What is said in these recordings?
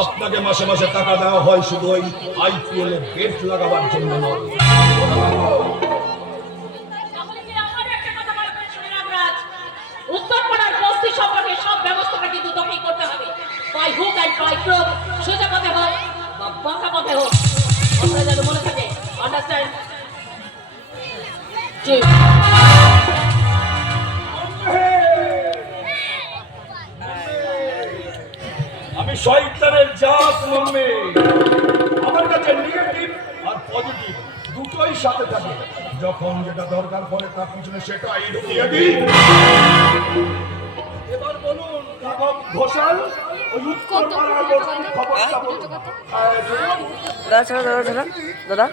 আপনাকে মাসে মাসে টাকা দেওয়া হয় শুধু ওই IPL এ বেট লাগাবার জন্য নয়। উত্তরপাড়ার বস্তি সম্পর্কে সব ব্যবস্থাটা কিন্তু তোকেই করতে হবে। By hook and by crook, সোজা পথে হোক বা বাঁকা পথে হোক, আপনারা যেন মনে থাকে। আন্ডারস্ট্যান্ড? আমি শয়তানের জাত মাম্মে। আমার কাছে নেগেটিভ আর পজিটিভ দুটোই সাথে থাকে। যখন যেটা দরকার পড়ে তার পিছনে সেটাই ঢুকিয়ে দিই। এবার বলুন ঘোষাল ওই উত্তর পাড়ার খবরটা বলুন। দাদা এই দাদা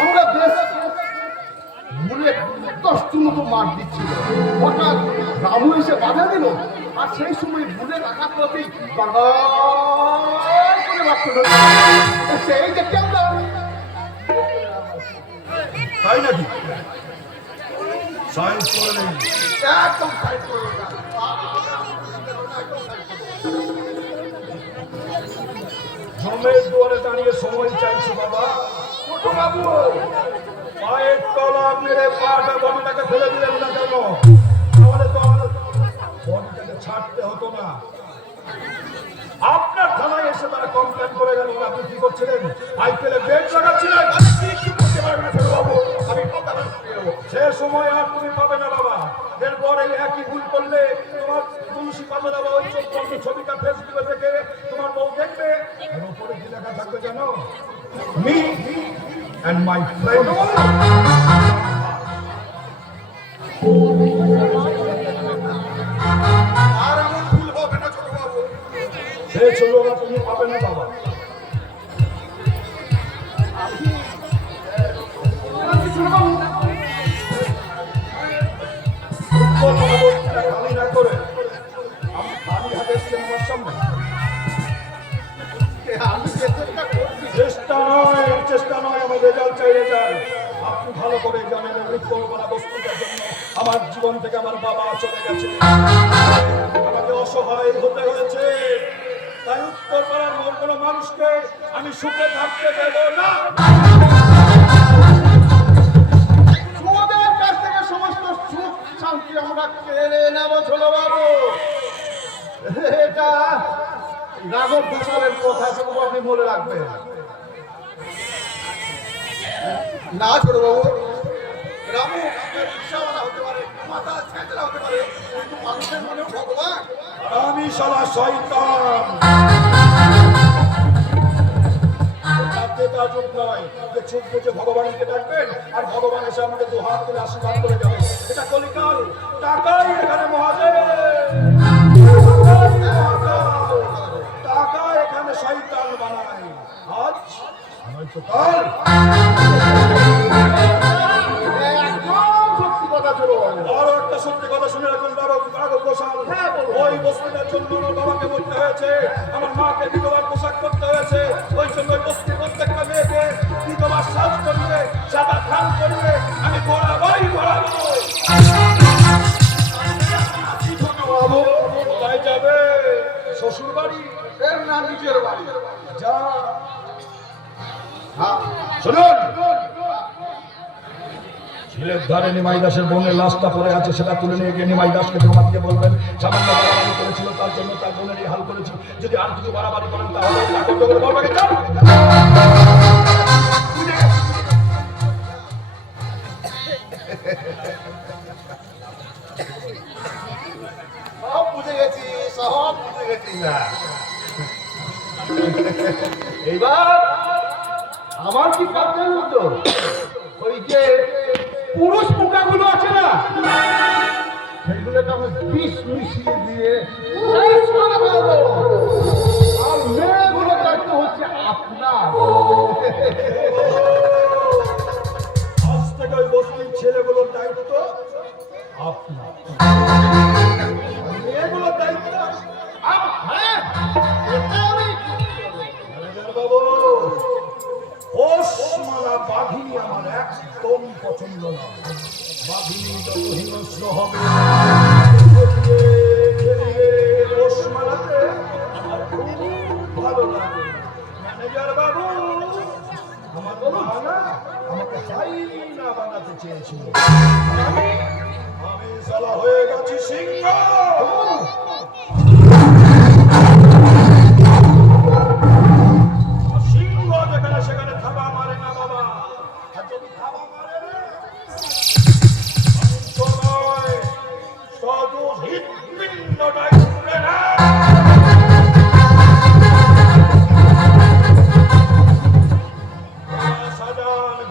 আমরা বেশ মূলে 10টি মতো মার দিচ্ছিল। হঠাৎ রামু এসে বাধা দিল, আর সেই সময় ভুলে রাখার পথেই করে বাক্য সেই যে কেমন তাই নাকি? সায়েন্স করে নেই, একদম সাইড করে না। জমের দুয়ারে দাঁড়িয়ে সময় চাইছি বাবা। ছোট বাবু পায়ের তলা মেরে পাটা বডিটাকে ফেলে দিলেন না কেন? তাহলে তো আমার বডিটাকে ছাড়তে হতো না। আপনার থানায় এসে তারা কমপ্লেন করে গেল। আপনি কি করছিলেন? IPL এ বেট লাগাচ্ছিলেন। কি করতে পারবেন না ছোট বাবু, আমি সে সময় আর তুমি পাবে না বাবা। এরপরে একই ভুল করলে তোমার তুলসী পাবে না। ওই ছবিটা ফেসবুকে দেখে তোমার বউ দেখবে, এর উপরে কি লেখা থাকবে জানো? Me and my friend. আর এমন ভুল হবে না ছোট বাবু। সে ছিল না, তুমি পাবে না বাবা। খালি না করে আমি খালি হাতে এসেছেন আমার সামনে। চেষ্টা নয় আমার রেজাল্ট চাই রেজাল্ট। আপনি ভালো করে জানেন মৃত্যুবালা বস্তুটার জন্য আমার জীবন থেকে আমার বাবা চলে গেছে। আমাকে অসহায় হতে হয়েছে, তাই উত্তর পাড়ার কোনো মানুষকে আমি সুখে থাকতে দেব না। তোমাদের কাছ থেকে সমস্ত সুখ শান্তি আমরা কেড়ে নেব ছোট বাবু। এটা রাঘব ঘোষালের কথা, সেগুলো আপনি মনে রাখবেন না ছোট বাবু। রামু রিক্সাওয়ালা হতে পারে, মাথা ছেঁচড়া হতে পারে, কিন্তু মানুষের মনে ভগবান। আমি শালা শয়তান। ভগবানকে ডাকবেন আর ভগবান এসে আমাকে দু হাত করে আশীর্বাদ করে যাবে। এটা কলিকাল। টাকাই এখানে মহাদেব, টাকা এখানে শয়তান বানায়। আজ নয়তো কাল। আরো একটা সত্যি কথা শুনে রাখুন রাঘব ঘোষাল। ওই বস্তিটার জন্য আমার বাবাকে মরতে হয়েছে, আমার মাকে বিধবার পোশাক করতে হয়েছে। ওই জন্য বস্তির প্রত্যেকটা মেয়েকে বিধবার সাজ করিয়ে সাদা ধান করিয়ে আমি বরাবরই বরাবর। কোথায় যাবে? শ্বশুর বাড়ি না নিজের বাড়ি যা। শুনুন, ছেলের ধারে নিমাই দাসের বোনের লাশটা পড়ে আছে, সেটা তুলে নিয়ে গিয়ে নিমাই দাসকে জমা দিয়ে বলবেন সামান্য বাড়াবাড়ি করেছিল, তার জন্য তার বোনেরই হাল করেছিল। যদি আর কিছু বাড়াবাড়ি করেন তাহলে সব বুঝে গেছি, সব বুঝে গেছি। না এইবার আমার কি ভাবছেন তো, ওই যে পুরুষ পোকাগুলো আছে না, সেগুলোকে আমি বিষ মিশিয়ে দিয়ে শেষ করে দেবো। আর মেয়েগুলো দায়িত্ব হচ্ছে আপনার। পছন্দ না। বাঘিনী যত হিংস্র হবে খেলিয়ে রোষ মানাতে আমার খুব ভালো লাগে। ম্যানেজার বাবু, আমার মা না আমাকে হাইনা বানাতে চেয়েছিল। আমি সালা হয়ে গেছি সিংহ। সিংহ যেখানে সেখানে থাবা মারে না বাবা। আর যদি থাবা মারে না, মাংস নয়, সদুষ হৃৎপিণ্ডটাই ছুঁড়ে নেয়।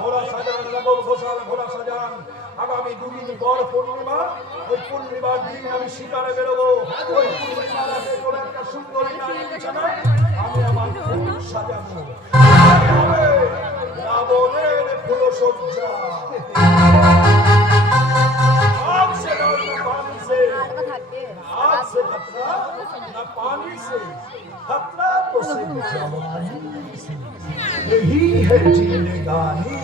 ঘোড়া সাজান নবল ঘোষাল ঘোড়া সাজান। আগামী দুদিন পর পূর্ণিমা, ওই পূর্ণিমার দিন আমি শিকারে বেরোবো। ওই পূর্ণিমার আগে কোনো একটা সুন্দরী নারী বিছানায় আমি আমার ফুল সাজাবো। হবে রাবণের ফুলসজ্জা। आग से डरना पानी से, आग से खतरा न पानी से, खतरा तो सिर्फ जवानी से। यही है जिंदगानी,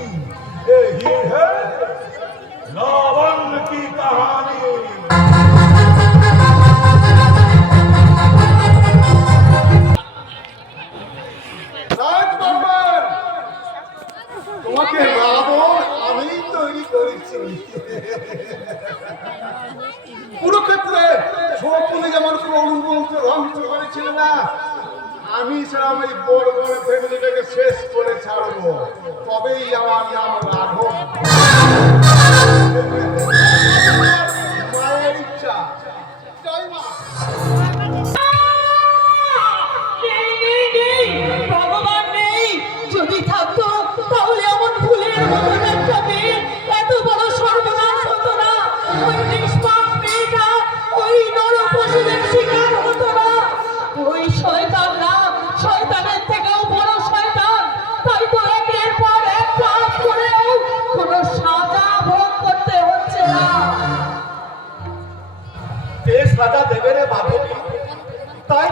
यही है रावण की कहानी। রাজবাবার, তোমাকে রাবণ আমি তৈরি করেছি। কুরুক্ষেত্রে শকুনি যেমন করুণ বংশ ধ্বংস করেছিল না, আমি সেরকম এই বড় বড় ফ্যামিলিটাকে শেষ করে ছাড়বো। তবেই আমার নাম রাঘব। মায়ের ইচ্ছা। জয় মা। নেই, নেই, নেই, ভগবান নেই। যদি থাকতো তাহলে এমন ফুলের মতন একটা মেয়ে এত বড় সর্বনাশ হতো না। ওই নিষ্পাপ মেয়েটা ওই নরপশুদের শিকার হতো না। ওই শয়তানরা শয়তানের থেকেও বড় শয়তান। তাই তো একের পর এক কাজ করেও কোনো সাজা ভোগ করতে হচ্ছে না। এ সাজা দেবে রে বাবু, তাই